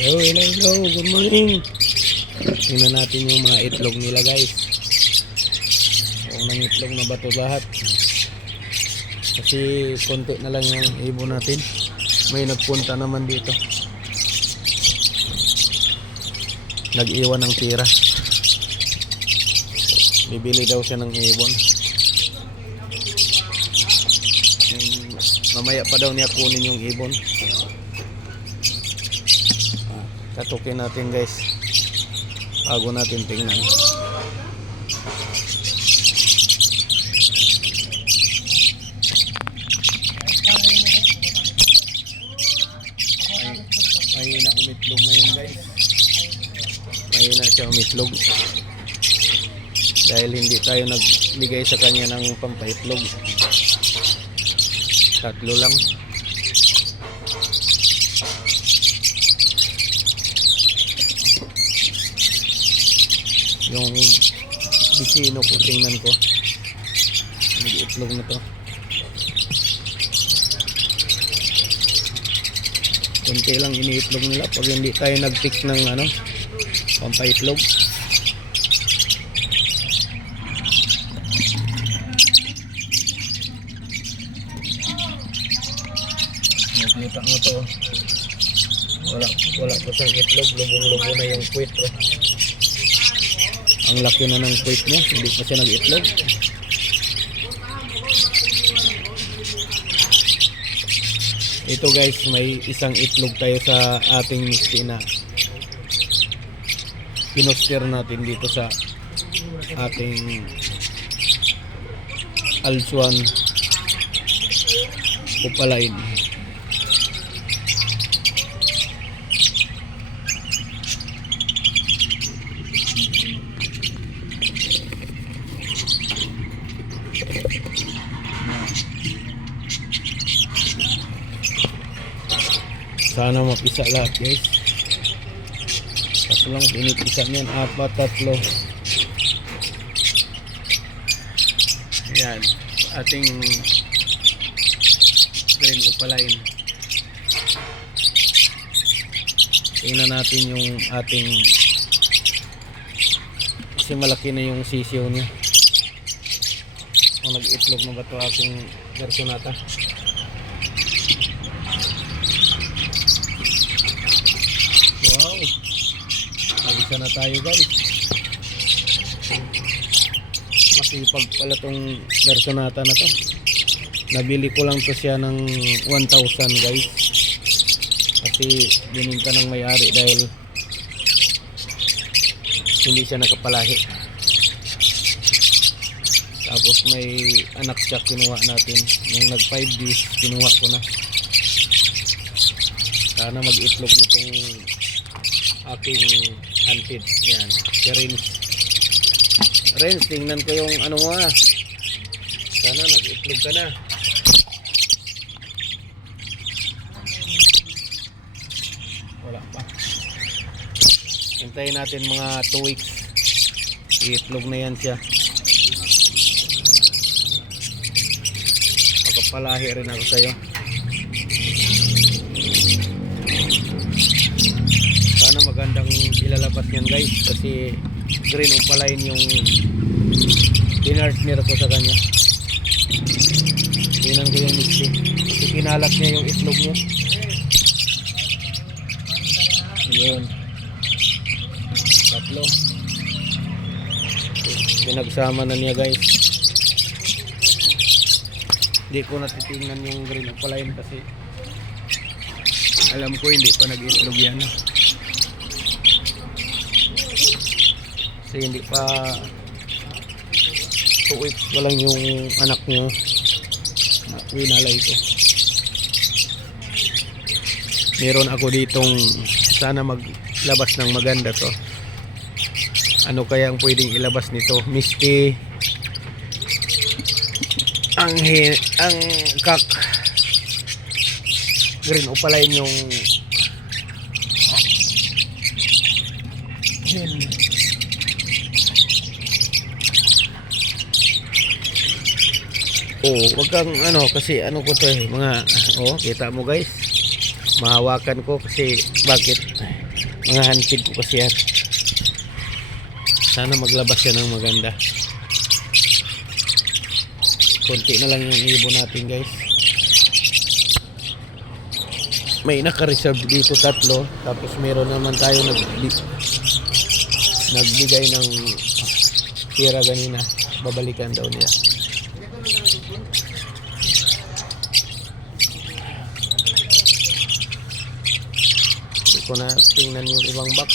Hello, good morning. Tingnan natin yung mga itlog nila guys. Unang itlog na ba ito lahat? Kasi konti na lang yung ibon natin. May nagpunta naman dito. Nag-iwan ng tira. Bibili daw siya ng ibon. Mamaya pa daw niya kunin yung ibon. Katukin natin guys bago natin tingnan. Mahina umitlog ngayon guys. Mahina siya umitlog dahil hindi tayo nagbigay sa kanya ng pampaitlog. Tatlo lang. Yung bisino ko, tingnan ko nag-itlog na to. Kunti lang iniitlog nila pag hindi tayo nag-pick ng pampaitlog. Nakita mo to, wala pa siyang itlog, lubong-lubo na yung puwit oh. Ang laki na ng puwit niya, hindi pa siya nag-itlog. Ito guys, may isang itlog tayo sa ating misti na pinoster natin dito sa ating Alsuan Upalain. Sana mapisa lahat guys. Kaso lang pinipisa niyan 4, 3. Ayan, ating green upalain. Tingnan natin yung ating, kasi malaki na yung sisiyo niya. Kung nag-itlog na ba ito ating Garconata. Wow, nag-isa na tayo guys. Masipag pala tong Garconata na to. Nabili ko lang to siya ng 1,000 guys. Kasi bininta ng may-ari dahil hindi siya nakapalahi. Tapos may anak siya, kinuha natin. Nung nag 5 days, kinuha ko na. Sana mag-itlog na tong aking hunted. Yan, si Renz. Renz, tingnan ko yung ano mo ah. Sana nag-itlog ka na. Wala pa. Hintayin natin mga 2 weeks. I-itlog na yan siya. Makapalahi rin ako sa'yo. Magandang ilalabas yan guys kasi green upalain yung dinartner ko sa kanya. Tingnan ko yung mixi kasi kinalat niya yung itlog mo. Yun, 3 pinagsama na niya guys. Hindi ko natitingnan yung green upalain kasi alam ko hindi pa nag-itlog yan. Kasi hindi pa 2 weeks pa lang yung anak nyo. Winalay ko. Meron ako ditong sana maglabas ng maganda to. Ano kaya ang pwedeng ilabas nito? Misty, ang kak, green upalain yung wag kang kasi ko to mga kita mo guys, mahawakan ko kasi bakit Mga handpid ko kasi yan. Sana maglabas siya ng maganda. Konti na lang yung ibon natin guys. May naka-reserve dito 3. Tapos meron naman tayo nagbigay ng tira ganina. Babalikan daw nila. Hindi ko na tingnan yung ibang box.